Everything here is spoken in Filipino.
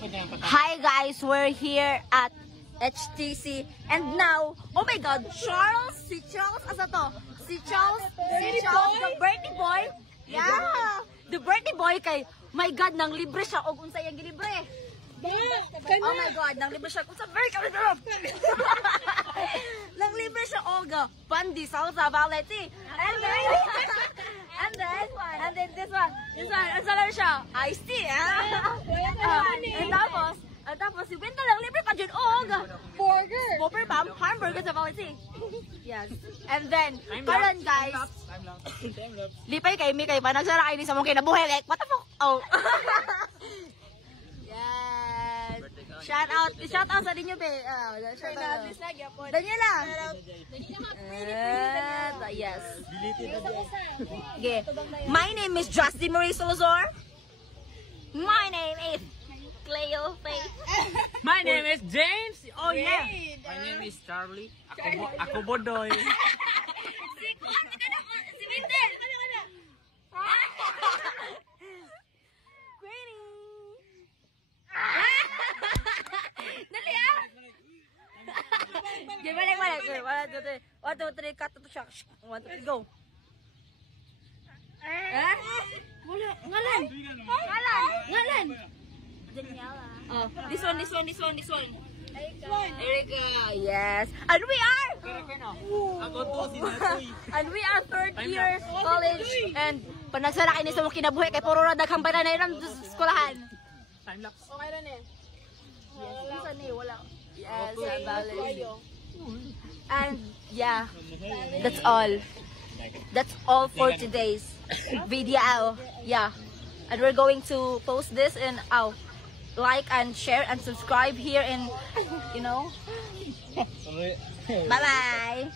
Hi guys, we're here at HTC and now, oh my god, si Charles, asa to? Si Charles, the birthday boy. Yeah, the birthday boy kay, my god, nang libre siya og unsa yang gilibre. Oh my god, nang libre siya unsa birthday. Nang libre siya og pandi salsa valeti. And then this one, unsa lang siya? Iced tea. And tapos si Winter lang libre pa dyan burger pa, hamburger sa Valenti. Yes. And then, karon guys, lipay kay mi kay panagsara kay ni sa mong kinabuhi. Like, what the fuck? Oh. Yes. Shout out sa dinyo be. Shout out. Daniela. Yes. Okay. My name is Justin Marie Salazar. My name is Cleo Faith. My name is James. Oh yeah. My name is Charlie. Ako Bodoy. Si Winter. Queenie. Dali ah. Give me like 1, 2, 3, cut to siya. 1, 2, 3, go. Wala, ngalan. Daniela. Oh, this one. Erika, yes. And we are. And we are third year college and panagsara kay ni sa kinabuhi kay puro ra daghang para na iram eskwelahan. Time lapse. Okay na ni. Yes, isa ni wala. Yes, balance. And yeah, that's all. That's all for today's video. Yeah. And we're going to post this in like and share and subscribe here in, you know. Bye bye.